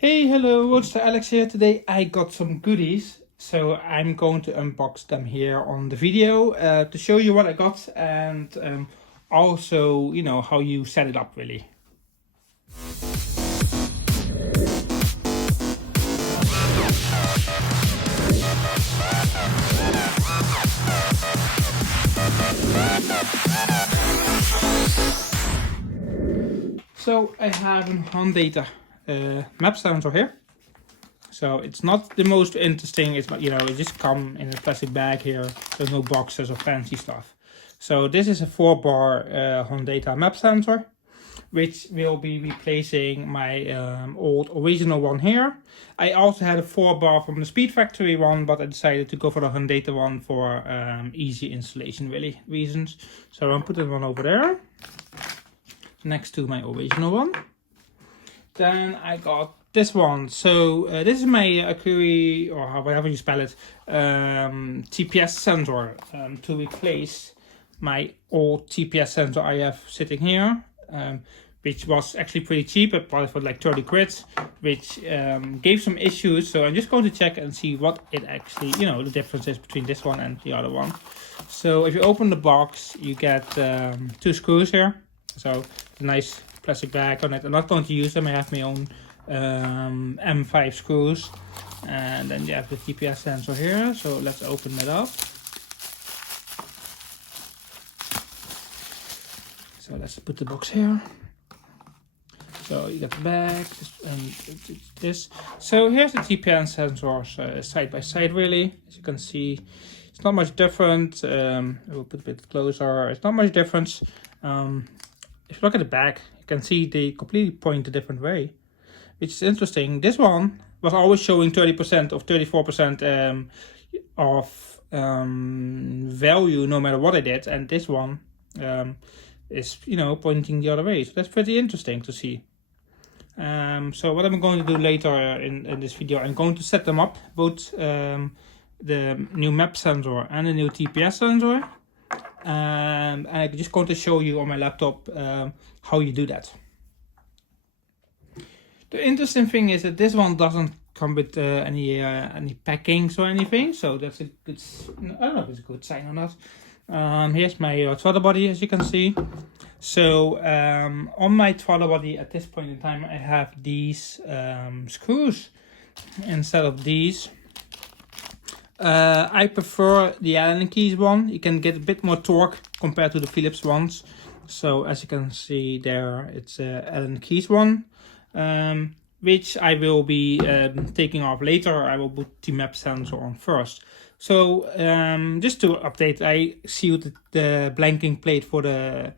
Hey, hello, RoadsterAlex here. Today I got some goodies, so I'm going to unbox them here on the video to show you what I got and also, how you set it up really. So I have a Hondata map sensor here. So it's not the most interesting, it's not, it just come in a plastic bag here. There's no boxes or fancy stuff. So this is a 4-bar Hondata map sensor, which will be replacing my old original one here. I also had a 4-bar from the Speed Factory one, but I decided to go for the Hondata one for easy installation reasons. So I'm putting one over there, next to my original one. Then I got this one. So this is my Acuity, or however you spell it, TPS sensor to replace my old TPS sensor I have sitting here, which was actually pretty cheap. I bought it for like 30 quid, which gave some issues. So I'm just going to check and see what it actually, the difference is between this one and the other one. So if you open the box, you get 2 screws here. So a nice plastic bag on it. I'm not going to use them. I have my own M5 screws, and then you have the TPS sensor here. So let's open that up. So let's put the box here. So you got the bag and this. So here's the TPS sensors side by side really. As you can see, it's not much different. I will put a bit closer. It's not much difference. If you look at the back, you can see they completely point a different way, which is interesting. This one was always showing 30% or 34% of value no matter what I did, and this one is pointing the other way. So that's pretty interesting to see. So what I'm going to do later in this video, I'm going to set them up, both the new map sensor and the new TPS sensor. And I'm just going to show you on my laptop how you do that. The interesting thing is that this one doesn't come with any packings or anything, so that's a good, I don't know if it's a good sign or not. Here's my throttle body, as you can see. So on my throttle body at this point in time, I have these screws instead of these. I prefer the Allen keys one. You can get a bit more torque compared to the Phillips ones. So as you can see there, it's Allen keys one, which I will be taking off later. I will put the map sensor on first. So just to update, I sealed the blanking plate for the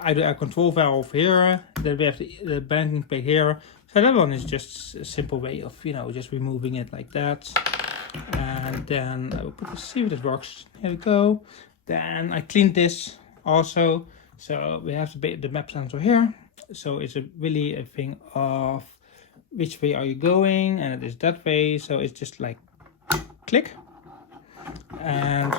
idle air control valve here. Then we have the blanking plate here. So that one is just a simple way of just removing it like that. And then I will see if it works. Here we go. Then I cleaned this also. So we have the map sensor here. So it's really a thing of which way are you going, and it is that way. So it's just like click. And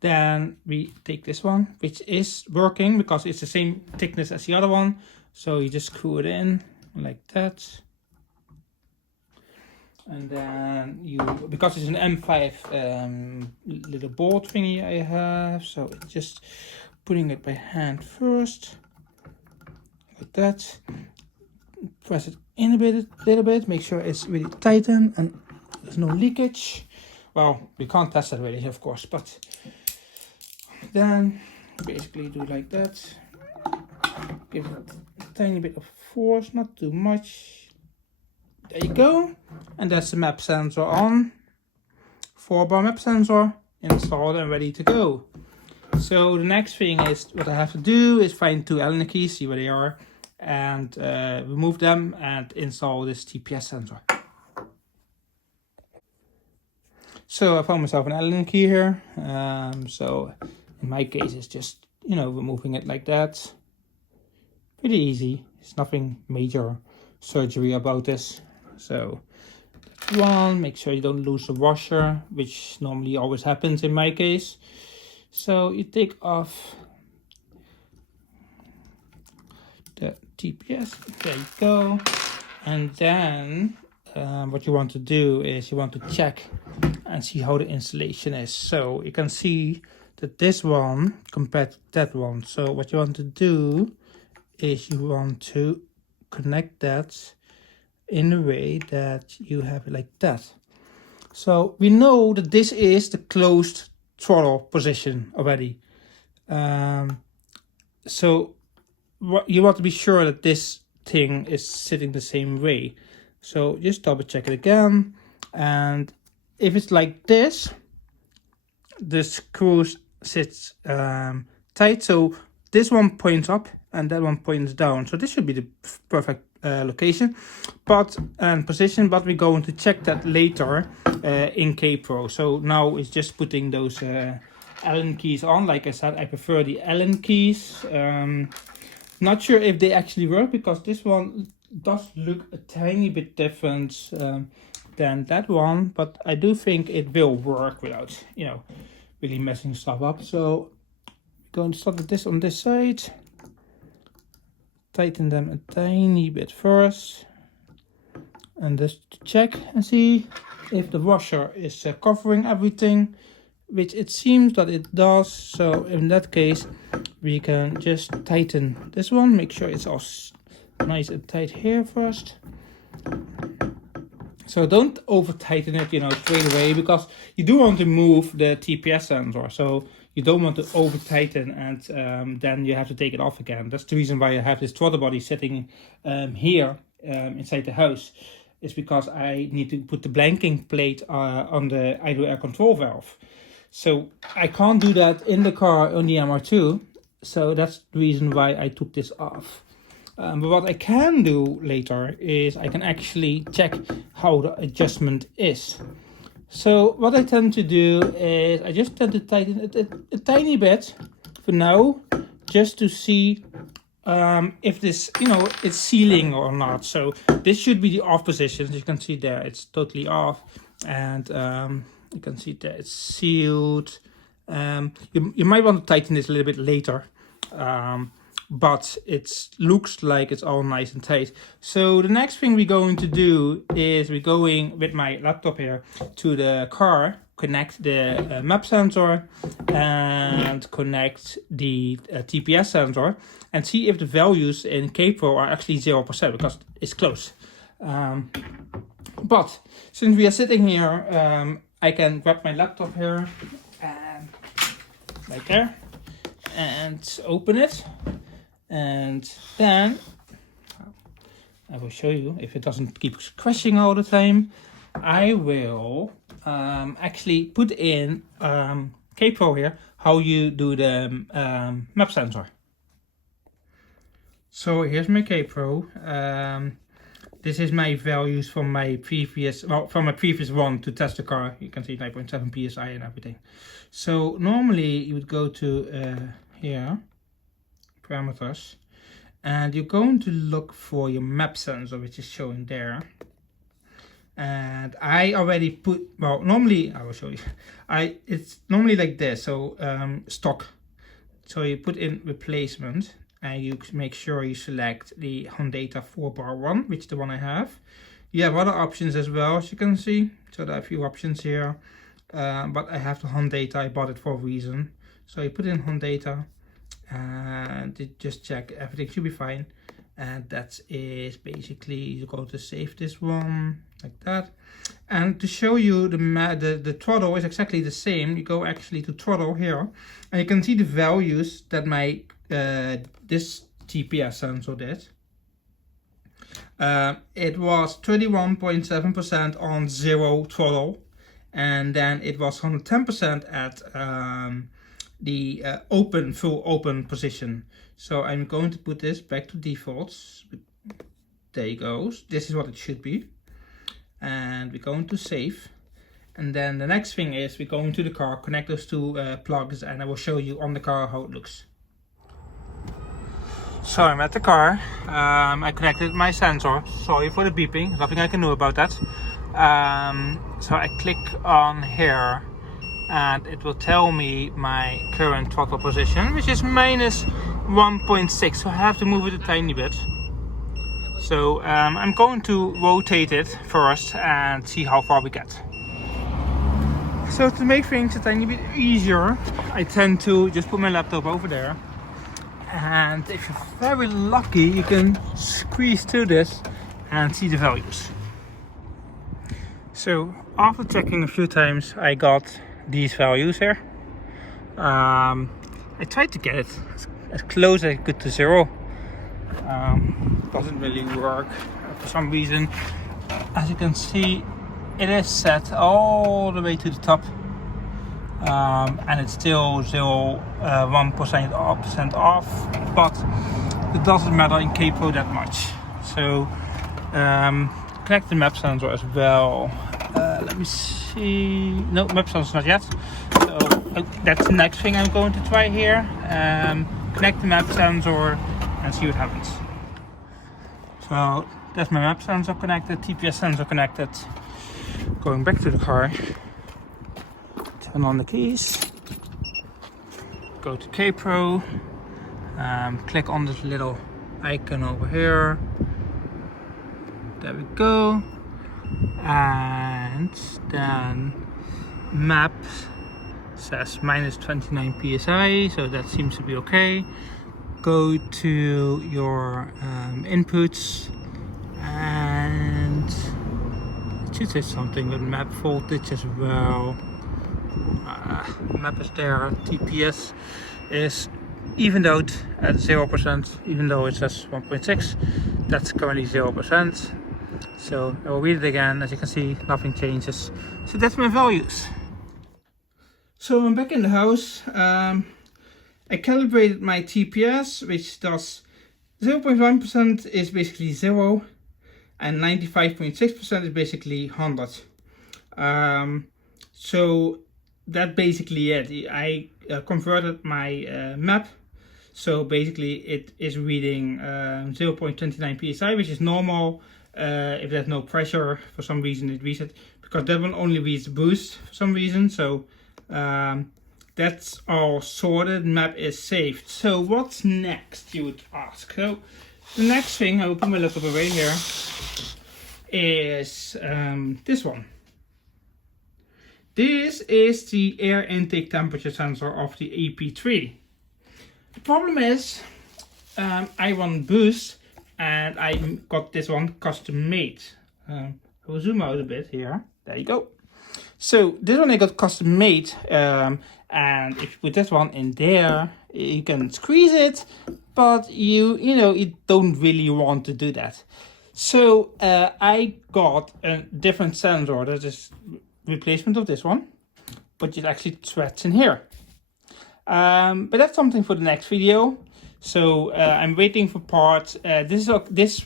then we take this one, which is working because it's the same thickness as the other one. So you just screw it in like that. And then because it's an M5 little board thingy I have, so it's just putting it by hand first, like that. Press it in a little bit, make sure it's really tightened and there's no leakage. Well, we can't test that really, of course, but then basically do like that. Give it a tiny bit of force, not too much. There you go, and that's the map sensor on. 4-bar map sensor installed and ready to go. So the next thing is what I have to do is find 2 Allen keys, see where they are, and remove them and install this TPS sensor. So I found myself an Allen key here. So in my case, it's just removing it like that. Pretty easy. It's nothing major surgery about this. So one, make sure you don't lose the washer, which normally always happens in my case. So you take off the TPS, there you go. And then what you want to do is you want to check and see how the installation is. So you can see that this one compared to that one. So what you want to do is you want to connect that in a way that you have it like that. So we know that this is the closed throttle position already. So what you want to be sure that this thing is sitting the same way. So just double check it again. And if it's like this, the screw sits tight. So this one points up and that one points down. So this should be the perfect location and position, but we're going to check that later in K-Pro. So now it's just putting those Allen keys on. Like I said, I prefer the Allen keys. Not sure if they actually work, because this one does look a tiny bit different than that one, but I do think it will work without, you know, really messing stuff up. So we're going to start with this on this side. Tighten them a tiny bit first, and just to check and see if the washer is covering everything, which it seems that it does. So in that case, we can just tighten this one, make sure it's all nice and tight here first. So don't over tighten it, you know, straight away, because you do want to move the TPS sensor. So you don't want to over tighten and then you have to take it off again. That's the reason why I have this throttle body sitting here inside the house. It's because I need to put the blanking plate on the idle air control valve. So I can't do that in the car on the MR2. So that's the reason why I took this off. But what I can do later is I can actually check how the adjustment is. So what I tend to do is I just tend to tighten it a tiny bit for now, just to see if this, you know, it's sealing or not. So this should be the off position. As you can see there, it's totally off, and you can see that it's sealed. You might want to tighten this a little bit later. But it looks like it's all nice and tight. So the next thing we're going to do is we're going with my laptop here to the car, connect the map sensor and connect the TPS sensor, and see if the values in K-Pro are actually 0%, because it's close. But since we are sitting here, I can grab my laptop here and right there and open it. And then I will show you, if it doesn't keep crashing all the time, I will actually put in K-Pro here, how you do the map sensor. So here's my K-Pro. This is my values from my previous, from my previous one to test the car. You can see 9.7 PSI and everything. So normally you would go to here, parameters, and you're going to look for your map sensor, which is showing there. And I already put, well, normally I will show you. It's normally like this, so stock. So you put in replacement and you make sure you select the Hondata 4-bar1, which is the one I have. You have other options as well, as you can see. So there are a few options here, but I have the Hondata. I bought it for a reason. So you put in Hondata and just check everything should be fine, and that is basically you're going to save this one like that. And to show you the throttle is exactly the same, you go actually to throttle here and you can see the values that my this TPS sensor did. It was 31.7% on 0 throttle, and then it was 110% at the full open position. So I'm going to put this back to defaults. There it goes. This is what it should be. And we're going to save. And then the next thing is we're going to the car, connect those two plugs, and I will show you on the car how it looks. So I'm at the car. I connected my sensor. Sorry for the beeping, nothing I can do about that. So I click on here and it will tell me my current throttle position, which is minus 1.6. So I have to move it a tiny bit. So I'm going to rotate it first and see how far we get. So to make things a tiny bit easier, I tend to just put my laptop over there. And if you're very lucky, you can squeeze through this and see the values. So after checking a few times, I got these values here. I tried to get it as close as I could to 0. Doesn't really work for some reason. As you can see, it is set all the way to the top, and it's still 1% off, but it doesn't matter in K-Pro that much. So connect the map sensor as well. Let me see. No, map sensor not yet. So that's the next thing I'm going to try here. Connect the map sensor and see what happens. So that's my map sensor connected, TPS sensor connected. Going back to the car, turn on the keys, go to K-Pro, click on this little icon over here. There we go. And then map says minus 29 psi, so that seems to be okay. Go to your inputs, and it should say something with map voltage as well. Map is there. TPS is evened out at 0%, even though it says 1.6. That's currently 0%. So I will read it again. As you can see, nothing changes. So that's my values. So I'm back in the house. I calibrated my TPS, which does 0.1% is basically 0, and 95.6% is basically 100. So that's basically it. I converted my map, so basically it is reading 0.29 psi, which is normal. If there's no pressure, for some reason it reads it, because that one only reads boost for some reason. So that's all sorted. Map is saved. So what's next, you would ask? So the next thing, I will put my laptop away here, is this one. This is the air intake temperature sensor of the AP3. The problem is I want boost, and I got this one custom made. I will zoom out a bit here. There you go. So this one I got custom made, and if you put this one in there, you can squeeze it, but you don't really want to do that. So I got a different sensor that is replacement of this one, but it actually threads in here. But that's something for the next video. So I'm waiting for parts. This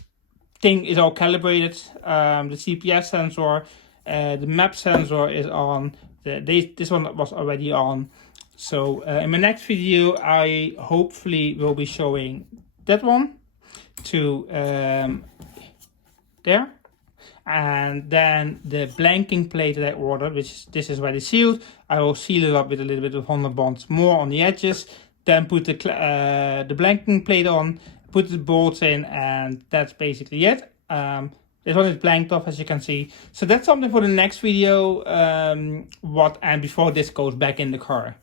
thing is all calibrated. The TPS sensor, the map sensor is on. This one was already on. So in my next video, I hopefully will be showing that one to there. And then the blanking plate that I ordered, this is already sealed. I will seal it up with a little bit of Honda bonds more on the edges. Then put the blanking plate on, put the bolts in, and that's basically it. This one is blanked off, as you can see. So that's something for the next video. And before this goes back in the car.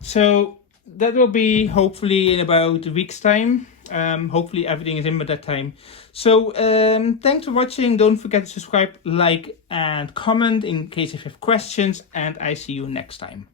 So that will be hopefully in about a week's time. Hopefully everything is in by that time. So thanks for watching. Don't forget to subscribe, like, and comment in case if you have questions. And I see you next time.